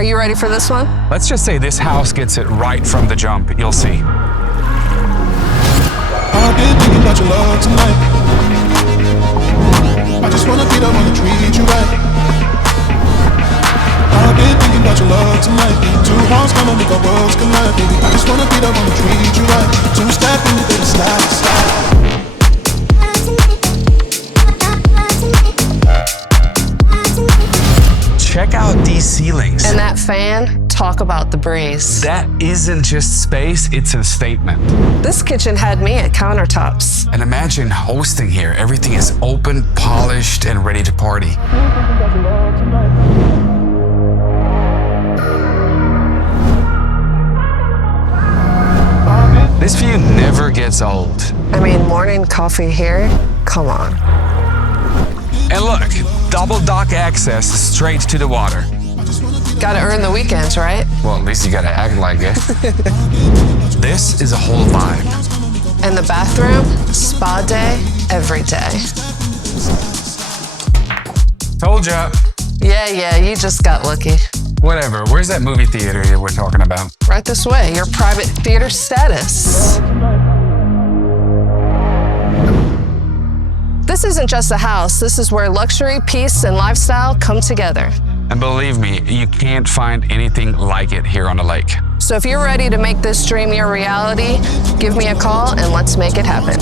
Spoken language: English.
Are you ready for this one? Let's just say this house gets it right from the jump. You'll see. I've been thinking about your love tonight. I just wanna beat up on the treat you right. I've been thinking about your love tonight. Two hearts gonna make our worlds collide, baby. I just wanna beat up on the treat you right. Two-step in the baby, slide, slide. Check out these ceilings. And that fan, talk about the breeze. That isn't just space, it's a statement. This kitchen had me at countertops. And imagine hosting here. Everything is open, polished, and ready to party. This view never gets old. I mean, morning coffee here, come on. And look, double dock access straight to the water. Gotta earn the weekends, right? Well, at least you gotta act like it. This is a whole vibe. And the bathroom, spa day, every day. Told ya. Yeah, you just got lucky. Whatever, where's that movie theater that we're talking about? Right this way, your private theater status. This isn't just a house, this is where luxury, peace, and lifestyle come together. And believe me, you can't find anything like it here on the lake. So if you're ready to make this dream your reality, give me a call and let's make it happen.